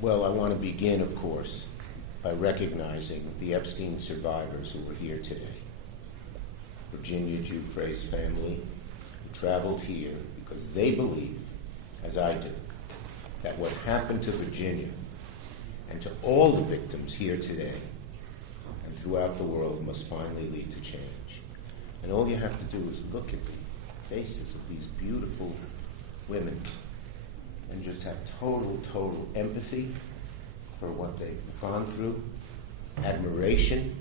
Well, I want to begin, of course, by recognizing the Epstein survivors who were here today. Virginia Giuffre's family, who traveled here because they believe, as I do, that what happened to Virginia and to all the victims here today and throughout the world must finally lead to change. And all you have to do is look at the faces of these beautiful women and just have total empathy for what they've gone through, admiration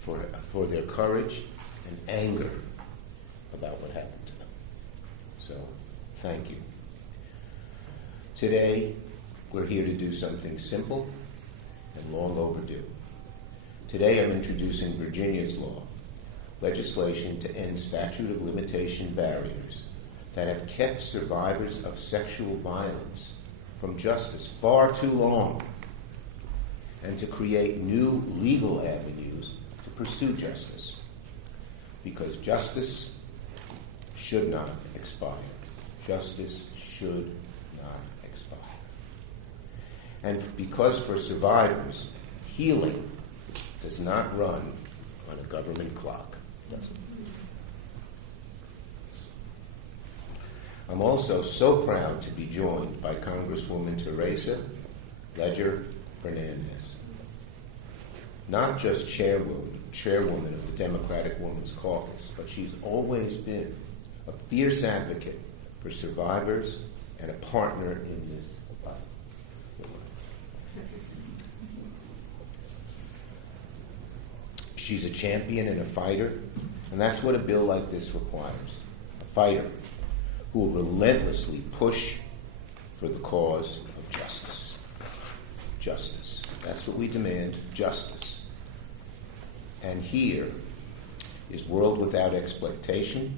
for their courage, and anger about what happened to them. So, thank you. Today, we're here to do something simple and long overdue. Today, I'm introducing Virginia's law, legislation to end statute-of-limitation barriers that have kept survivors of sexual violence from justice far too long, and to create new legal avenues to pursue justice. Because justice should not expire. Justice should not expire. And because for survivors, healing does not run on a government clock, does it? I'm also so proud to be joined by Congresswoman Teresa Ledger Fernandez, not just chairwoman of the Democratic Women's Caucus, but she's always been a fierce advocate for survivors and a partner in this fight. She's a champion and a fighter, and that's what a bill like this requires. A fighter who will relentlessly push for the cause of justice. Justice. That's what we demand, justice. And here is World Without Exploitation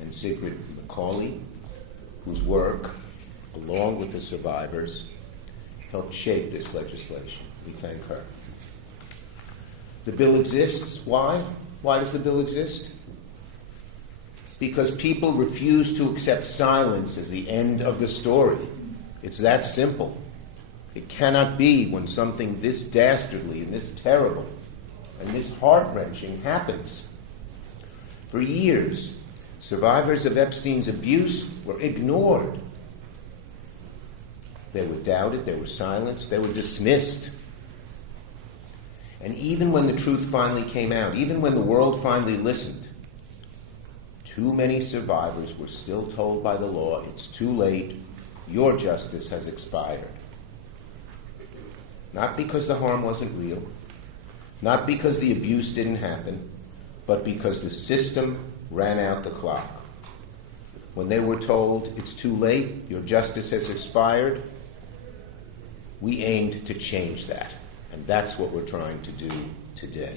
and Sigrid Macaulay, whose work, along with the survivors, helped shape this legislation. We thank her. The bill exists. Why? Why does the bill exist? Because people refuse to accept silence as the end of the story. It's that simple. It cannot be when something this dastardly and this terrible and this heart-wrenching happens. For years, survivors of Epstein's abuse were ignored. They were doubted, they were silenced, they were dismissed. And even when the truth finally came out, even when the world finally listened, too many survivors were still told by the law, it's too late, your justice has expired. Not because the harm wasn't real, not because the abuse didn't happen, but because the system ran out the clock. When they were told, it's too late, your justice has expired, we aimed to change that. And that's what we're trying to do today.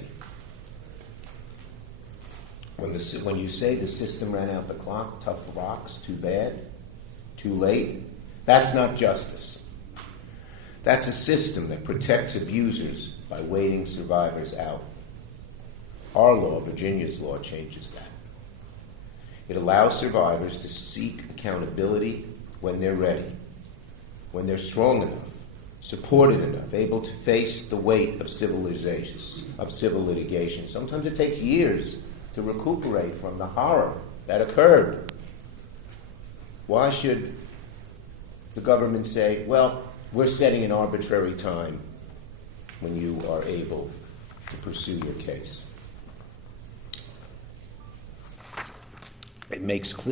When you say the system ran out the clock, tough rocks, too bad, too late, that's not justice. That's a system that protects abusers by waiting survivors out. Our law, Virginia's law, changes that. It allows survivors to seek accountability when they're ready, when they're strong enough, supported enough, able to face the weight of civil litigation. Sometimes it takes years to recuperate from the horror that occurred. Why should the government say, well, we're setting an arbitrary time when you are able to pursue your case?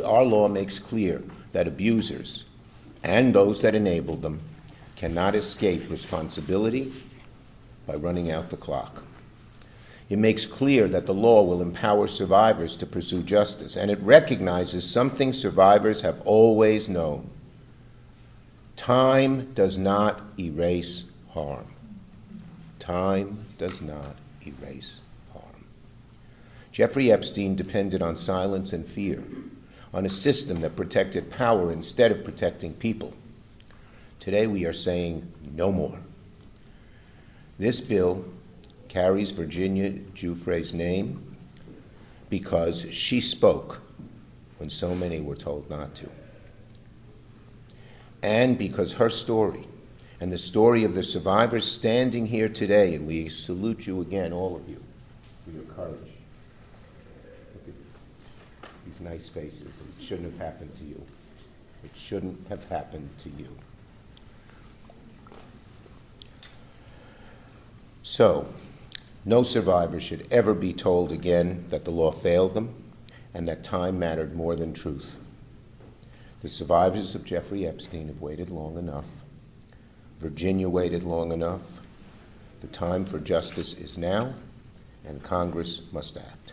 Our law makes clear that abusers and those that enable them cannot escape responsibility by running out the clock. It makes clear that the law will empower survivors to pursue justice, and it recognizes something survivors have always known. Time does not erase harm. Time does not erase harm. Jeffrey Epstein depended on silence and fear, on a system that protected power instead of protecting people. Today we are saying no more. This bill carries Virginia Giuffre's name because she spoke when so many were told not to. And because her story and the story of the survivors standing here today, and we salute you again, all of you, for your courage. Look at these nice faces. It shouldn't have happened to you. It shouldn't have happened to you. So, no survivor should ever be told again that the law failed them and that time mattered more than truth. The survivors of Jeffrey Epstein have waited long enough. Virginia waited long enough. The time for justice is now, and Congress must act.